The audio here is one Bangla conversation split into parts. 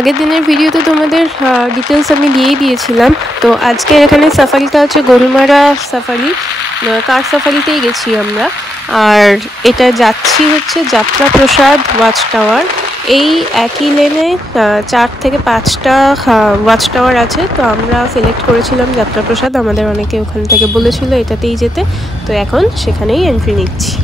আগের দিনের ভিডিওতে তোমাদের ডিটেলস আমি দিয়েই দিয়েছিলাম। তো আজকে এখানে সাফারিটা হচ্ছে গরুমারা সাফারি, কার সাফারিতেই গেছি আমরা। আর এটা যাচ্ছি হচ্ছে যাত্রাপ্রসাদ ওয়াচ টাওয়ার। এই একই লেনে 4 থেকে 5টা ওয়াচ টাওয়ার আছে। তো আমরা সিলেক্ট করেছিলাম যাত্রাপ্রসাদ, আমাদের অনেকে ওখান থেকে বলেছিল এটাতেই যেতে। তো এখন সেখানেই এন্ট্রি নিচ্ছি।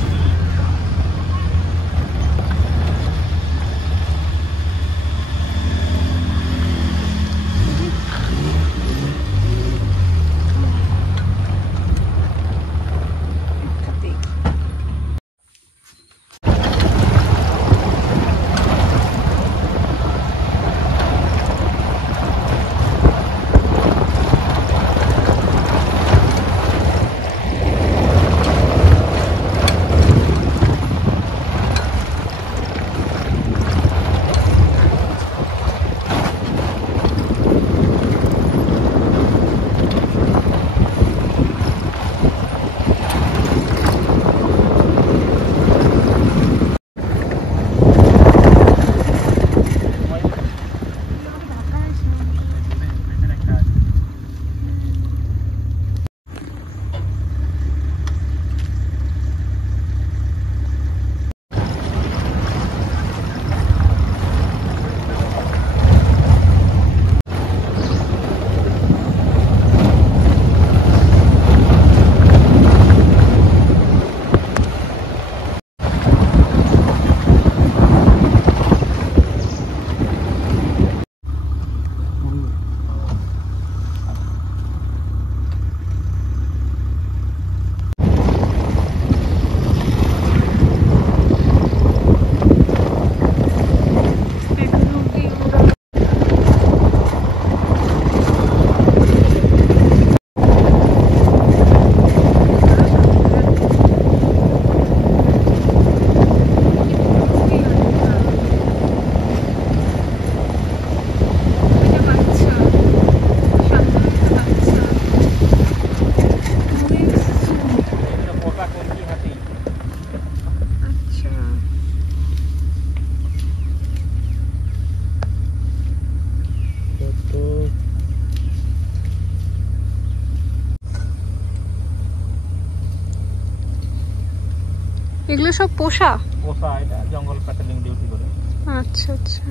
এগুলো সব পোষা? পোষা, এটা জঙ্গল প্যাট্রোলিং ডিউটি করে। আচ্ছা আচ্ছা।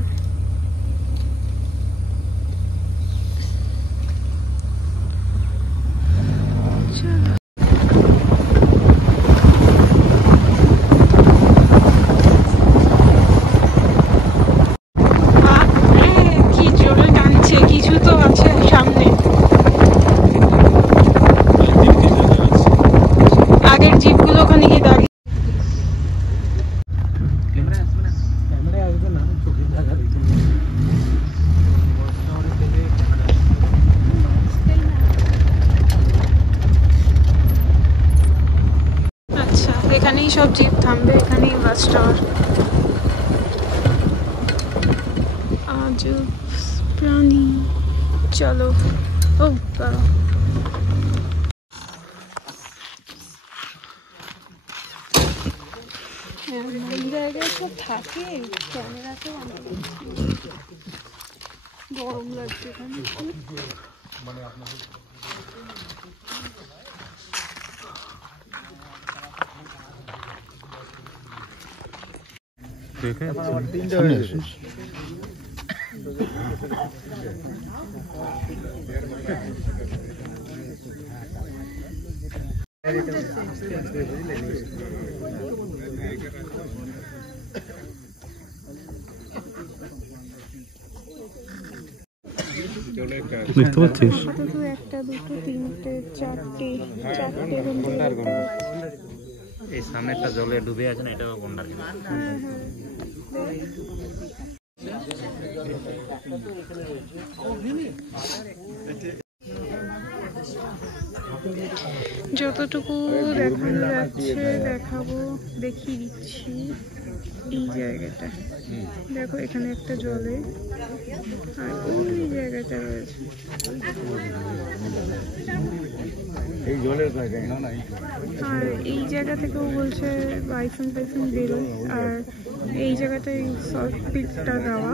কি জোরে টানছে, কিছু তো আছে সামনে। আগের জিপগুলো ওখানে গিয়ে দাঁড়িয়ে। আচ্ছা, এখানেই সব জিপ থামবে, এখানেই বাস টাওয়ার। আজব প্রাণী, চলো। ও বাবা, এমন জায়গায় সব থাকে, ক্যামেরাতেও অনেক গরম লাগছে এখানে। দেখে দেখতে পাচ্ছিস? একটা, দুটো, তিনটে, চারটে, এই সামনেটা জলে ডুবে আছে না, এটা গন্ডার। যতটুকু দেখানো যাচ্ছে দেখাবো, দেখিয়ে দিচ্ছি। এই জায়গাটা দেখো, এখানে একটা জলে, আর ওই জায়গাটা রয়েছে। আর এই জায়গা থেকেও বলছে আইফোন টাইফোন বেরোয়। আর এই জায়গাটায় সল্ট পিকটা দেওয়া।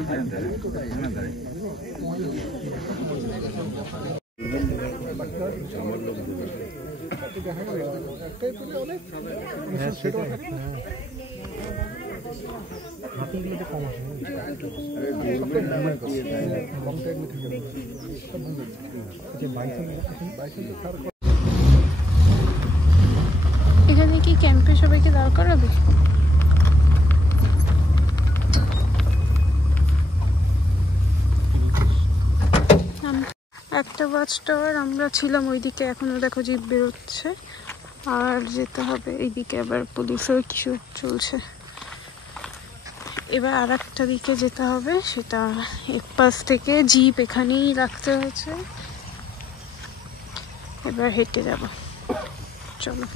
এখানে কি ক্যাম্পে সবাইকে দাঁড় করাবে? একটা ওয়াচ টাওয়ার আমরা ছিলাম ওইদিকে, এখনো দেখো জিপ বেরোচ্ছে, আর যেতে হবে এইদিকে, আবার পুলিশের কিছু চলছে। এবার আর একটা দিকে যেতে হবে, সেটা এক পাশ থেকে জিপ এখানেই রাখতে হয়েছে, এবার হেঁটে যাব। চলো।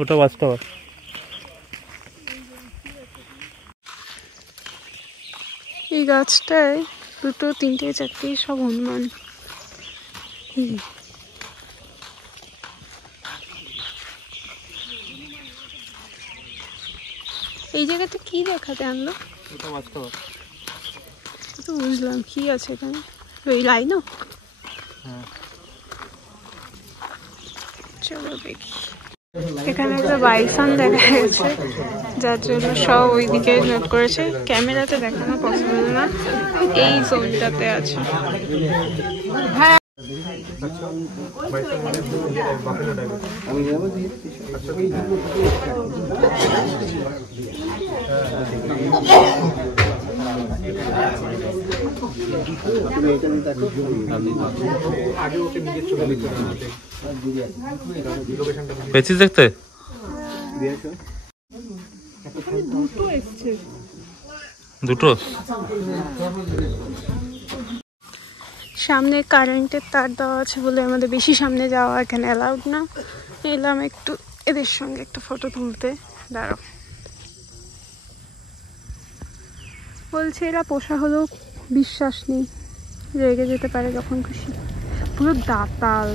ওটা ওয়াচ টাওয়ার। এই গাছটায় 2, 3, 4 সব হনুমান। এই জায়গাটা কি দেখাতে আনলো? ওটা ওয়াচ টাওয়ার। তো বুঝলাম কি আছে এখানে, ওই লাইনও। চলো দেখি। এখানে একটা বাইসন দেখা গেছে, যার জন্য সব ওইদিকে নোট করেছে। ক্যামেরাতে দেখানো পসিবল না, এই জোনটাতে আছে। হ্যাঁ, পেয়েছিস দেখতে? দুটো সামনে কারেন্টের তার দেওয়া আছে বলে আমাদের বেশি সামনে যাওয়া এখানে অ্যালাউড না। এলাম একটু এদের সঙ্গে একটা ফটো তুলতে। দাঁড়াও, বলছে এরা পোষা হলেও বিশ্বাস নেই, রেগে যেতে পারে যখন খুশি। পুরো দাতাল।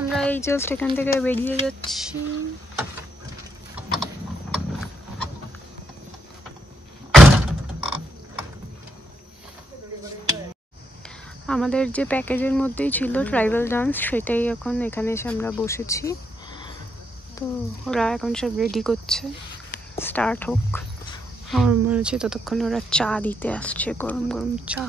আমরা এই জাস্ট এখান থেকে বেরিয়ে যাচ্ছি। আমাদের যে প্যাকেজের মধ্যেই ছিল ট্রাইবাল ডান্স, সেটাই এখন এখানে এসে আমরা বসেছি। তো ওরা এখন সব রেডি করছে, স্টার্ট হোক। আমার মনে হচ্ছে ততক্ষণে ওরা চা দিতে আসছে, গরম গরম চা।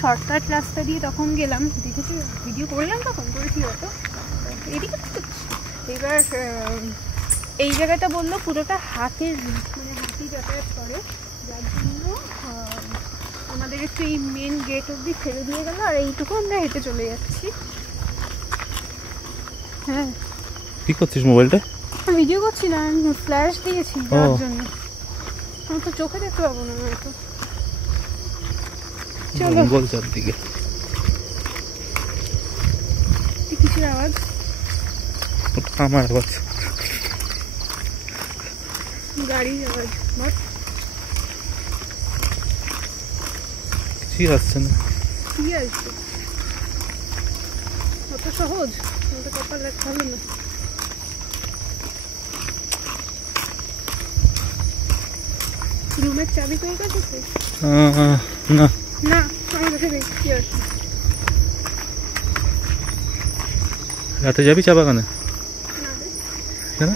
শর্টকাট রাস্তা দিয়ে তখন গেলাম, দেখেছি ভিডিও করলাম, তখন করেছি হয়তো। এদিকে এবার এই জায়গাটা বললো পুরোটা হাতি যাতায়াত করে, যার জন্য আমাদের একটু এই মেন গেট অব্দি ছেড়ে দিয়ে গেল, আর এইটুকু আমরা হেঁটে চলে যাচ্ছি। হ্যাঁ, কি করছিস মোবাইলটা? ভিডিও করছি না, ফ্ল্যাশ দিয়েছি যার জন্য। আমি তো চোখে দেখতে পাবো না হয়তো। চলো, জঙ্গল চারদিকে। কিসের আওয়াজ? আমার আওয়াজ, গাড়ির আওয়াজ। বাট কিছুই আসছে না। কি আসছে? অত সহজ? আমাদের কপাল রাখতে হবে না। রুমের চাবি পেয়ে গেছে? না না, আমার কাছে দেখছি আর কি। রাতে যাবি চা বাগানে? কেন?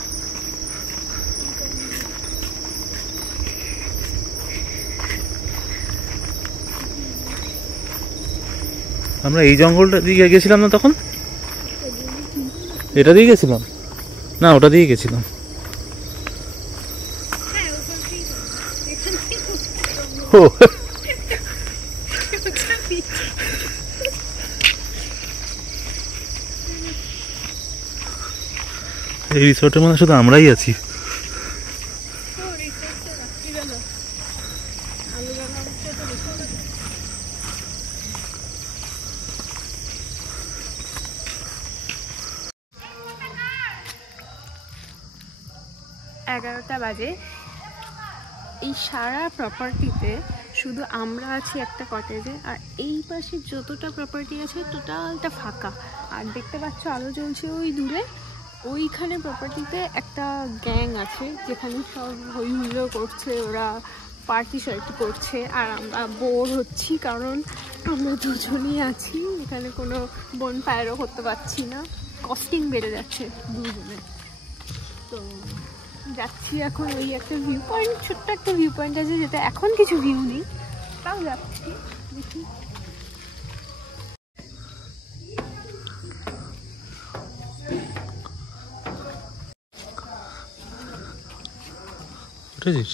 আমরা এই জঙ্গলটা দিয়ে গেছিলাম না তখন? এটা দিয়ে গেছিলাম না, ওটা দিয়ে গেছিলাম। ও এই রিসোর্টের মধ্যে শুধু আমরাই আছি। এগারোটা বাজে। এই সারা প্রপার্টিতে শুধু আমরা আছি একটা কটেজে, আর এই পাশে যতটা প্রপার্টি আছে টোটালটা ফাঁকা। আর দেখতে পাচ্ছ আলো জ্বলছে ওই দূরে, ওইখানে প্রপার্টিতে একটা গ্যাং আছে যেখানে সব হই হুল্লোড় করছে, ওরা পার্টি শার্টি করছে। আর আমরা বোর হচ্ছি কারণ আমরা দুজনই আছি এখানে, কোনো বন ফায়ারও করতে পারছি না, কস্টিং বেড়ে যাচ্ছে দুজনে। তো যাচ্ছি এখন ওই একটা ভিউ পয়েন্ট, ছোট্ট একটা ভিউ পয়েন্ট আছে যেটা এখন কিছু ভিউ নেই, তাও যাচ্ছি দেখি। উঠেছিস?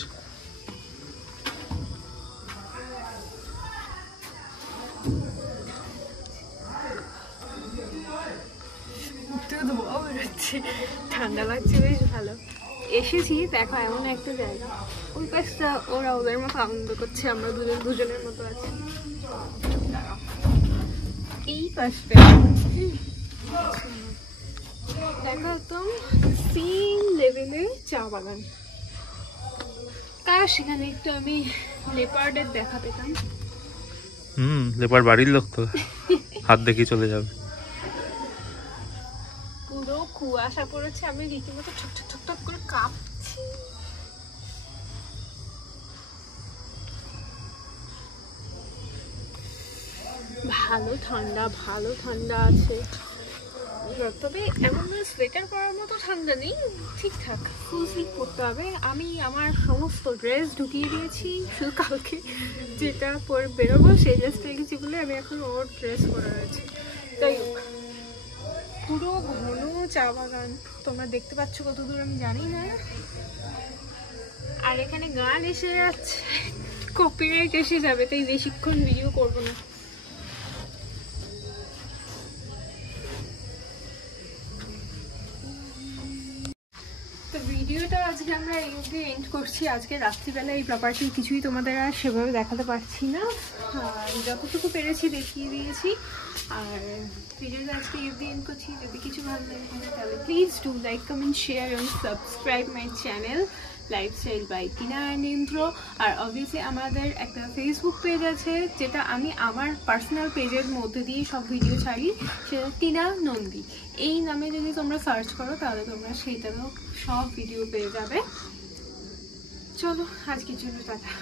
ঠান্ডা লাগছে, বেশ ভালো। এসেছি দেখো এমন একটা জায়গা, ওই পাশটা ওরা ওদের মতো আনন্দ করছে, আমরা দুজনের মতো আছি। এই পাশটা দেখো একদম সেম লেভেলের চা বাগান। কাশ সেখানে একটু আমি লেপার্ডের দেখা পেতাম। লেপার্ড বাড়ির লোক তো, হাত দেখি চলে যাবে। পুরো কুয়াশা পড়েছে, আমি রীতিমতো ঠক করে কাঁপছি। ভালো ঠান্ডা আছে, তবে এমন সোয়েটার পরার মতো ঠান্ডা নেই, ঠিকঠাক। ফুল স্লিভ পরতে হবে। আমি আমার সমস্ত ড্রেস ঢুকিয়ে দিয়েছি, শুধু কালকে যেটা পরে বেরোবো সেই ড্রেসটা গেছি বলে আমি এখন ওর ড্রেস পরা রয়েছে। যাই হোক, পুরো ঘন চা বাগান, তোমরা দেখতে পাচ্ছ কত দূর আমি জানি না। আর এখানে গান এসে যাচ্ছে, কপিরাইট এসে যাবে, তাই বেশিক্ষণ ভিডিও করবো না। তো ভিডিওটা আজকে আমরা এই অবধি এন্ড করছি। আজকে রাত্রিবেলা এই প্রপার্টির কিছুই তোমাদের আর সেভাবে দেখাতে পারছি না, যতটুকু পেরেছি দেখিয়ে দিয়েছি। আর ভিডিওটা আজকে এই অবধি এন্ড করছি। যদি কিছু ভালো লাগে তাহলে please do like, comment, share এবং subscribe my channel lifestyle by Tina and Indra. আর অবভিয়াসলি আমাদের একটা ফেসবুক পেজ আছে, যেটা আমি আমার পার্সোনাল পেজের মধ্যে দিয়ে সব ভিডিও ছাড়ি, সেটা টিনা নন্দী। এই নামে যদি তোমরা সার্চ করো তাহলে তোমরা সেইটাতেও সব ভিডিও পেয়ে যাবে। চলো আজকের জন্য টাটা।